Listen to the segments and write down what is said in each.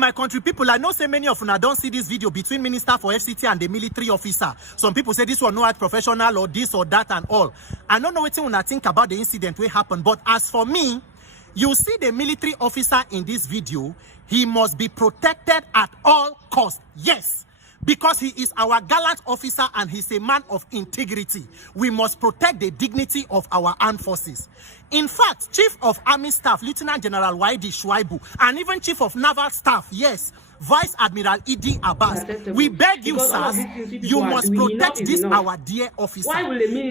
my country people, I know so many of you don't see this video between Minister for FCT and the military officer. Some people say this was not professional or this or that and all. I don't know what you think about the incident will happen, but as for me, you see the military officer in this video, he must be protected at all costs. Yes. Because he is our gallant officer and he's a man of integrity. We must protect the dignity of our armed forces. In fact, Chief of Army Staff, Lieutenant General Waidi Shuaibu, and even Chief of Naval Staff, yes, Vice Admiral Idi Abbas, we beg you, sirs, you must protect this our dear officer.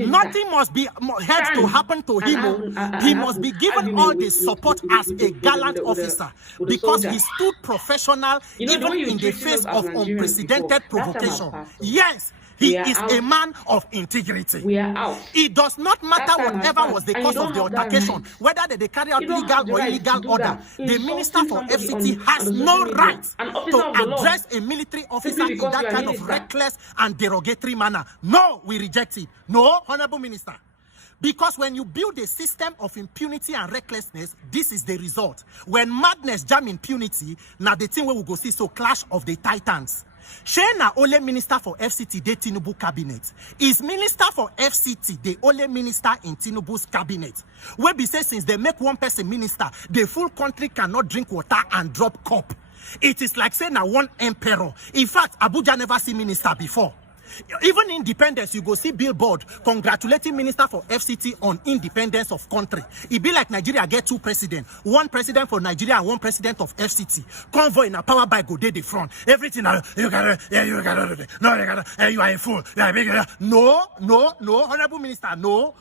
Nothing must be had to happen to him. He must be given all the support as a gallant officer because he stood professional even in the face of unprecedented provocation. Yes. He is a man of integrity. We are out. It does not matter whatever was the cause of the altercation, whether they carry out legal or illegal order. The Minister for FCT has no right to address a military officer in that kind of reckless and derogatory manner. No, we reject it. No, Honorable Minister. Because when you build a system of impunity and recklessness, this is the result. When madness jam impunity, now the thing we will go see so clash of the titans. Shena Ole Minister for FCT de Tinubu cabinet. Is Minister for FCT the only minister in Tinubu's cabinet? Where be say since they make one person minister, the full country cannot drink water and drop cup. It is like saying one emperor. In fact, Abuja never see minister before. Even independence, you go see billboard congratulating Minister for FCT on independence of country. It be like Nigeria get two presidents, one president for Nigeria and one president of FCT. Convoy in a power by go day the front. Everything you gotta, yeah, you gotta, no, you gotta, you are a fool. No, Honorable Minister, no,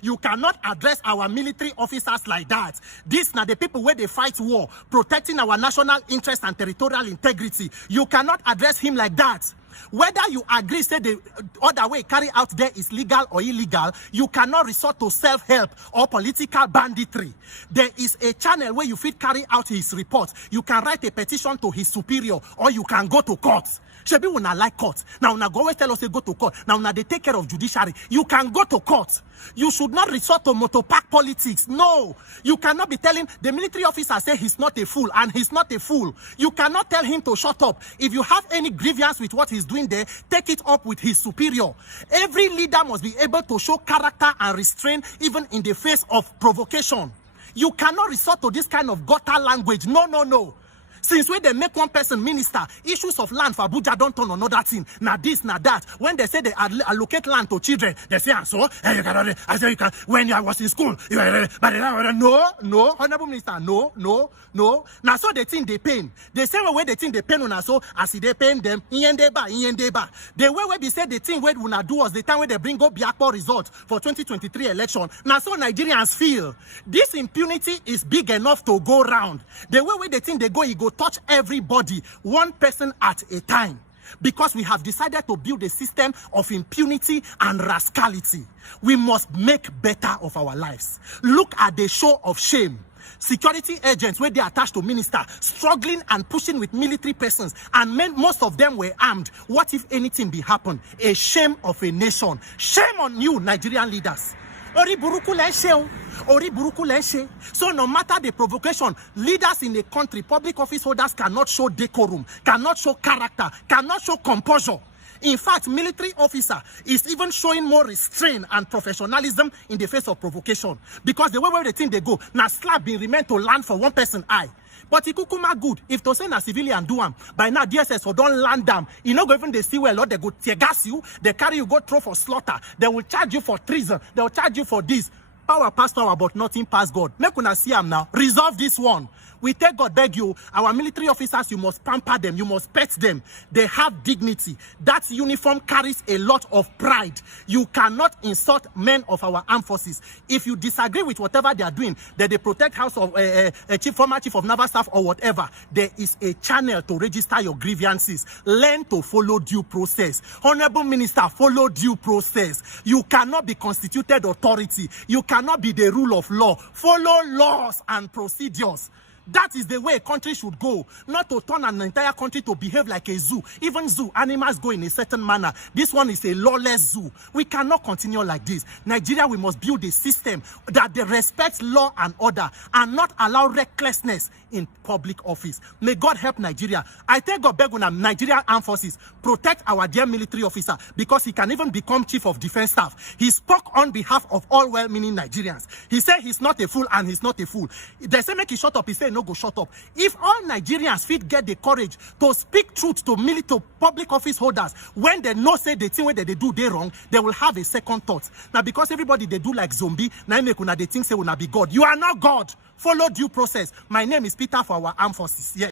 you cannot address our military officers like that. These are the people where they fight war, protecting our national interest and territorial integrity. You cannot address him like that. Whether you agree, say the other way carry out there is legal or illegal, you cannot resort to self-help or political banditry. There is a channel where you fit carry out his report. You can write a petition to his superior or you can go to court. Shebi una like court. Now una go always tell us to go to court. Now una they take care of judiciary. You can go to court. You should not resort to motopark politics. No. You cannot be telling the military officer say he's not a fool and he's not a fool. You cannot tell him to shut up. If you have any grievance with what he's doing there, take it up with his superior. Every leader must be able to show character and restraint even in the face of provocation. You cannot resort to this kind of gutter language. No. Since when they make one person minister, issues of land for Abuja don't turn another thing. Now this, now that. When they say they allocate land to children, they say, so, you cannot, I say you can, when I was in school, you but no, Honorable Minister, no. Now so they think they pain. They say where they think they pain on so as they pain them, The way where they say the thing where we do was the time where they bring up Biakpo results for 2023 election. Now so Nigerians feel this impunity is big enough to go round. The way where they think they go, it go touch everybody, one person at a time. Because we have decided to build a system of impunity and rascality. We must make better of our lives. Look at the show of shame. Security agents where they attached to minister, struggling and pushing with military persons, and most of them were armed. What if anything be happen? A shame of a nation. Shame on you, Nigerian leaders. So no matter the provocation, leaders in the country, public office holders cannot show decorum, cannot show character, cannot show composure. In fact, military officer is even showing more restraint and professionalism in the face of provocation. Because the way where they think they go, now slap being remain to land for one person eye. But it kukuma good. If to send a civilian do them, by now DSS for don't land them. You know, even they see well, or they go tear gas you, they carry you go through for slaughter. They will charge you for treason. They will charge you for this. Power past power, but nothing past God. Make una see them now. Resolve this one. We take God beg you, our military officers, you must pamper them, you must pet them. They have dignity. That uniform carries a lot of pride. You cannot insult men of our armed forces. If you disagree with whatever they are doing, that they protect house of former chief of naval staff or whatever, there is a channel to register your grievances. Learn to follow due process. Honorable Minister, follow due process. You cannot be constituted authority. You cannot be the rule of law. Follow laws and procedures. That is the way a country should go, not to turn an entire country to behave like a zoo. Even zoo, animals go in a certain manner. This one is a lawless zoo. We cannot continue like this. Nigeria, we must build a system that they respect law and order and not allow recklessness in public office. May God help Nigeria. I thank God, Nigerian Armed Forces, protect our dear military officer, because he can even become Chief of Defense Staff. He spoke on behalf of all well-meaning Nigerians. He said he's not a fool, and he's not a fool. They say make he shut up. He said no, go shut up. If all Nigerians fit get the courage to speak truth to public office holders, when they know say the thing where they do they wrong, they will have a second thought. Now, because everybody they do like zombie, now they think say will not be God. You are not God. Follow due process. My name is Peter for our armed forces. Yeah.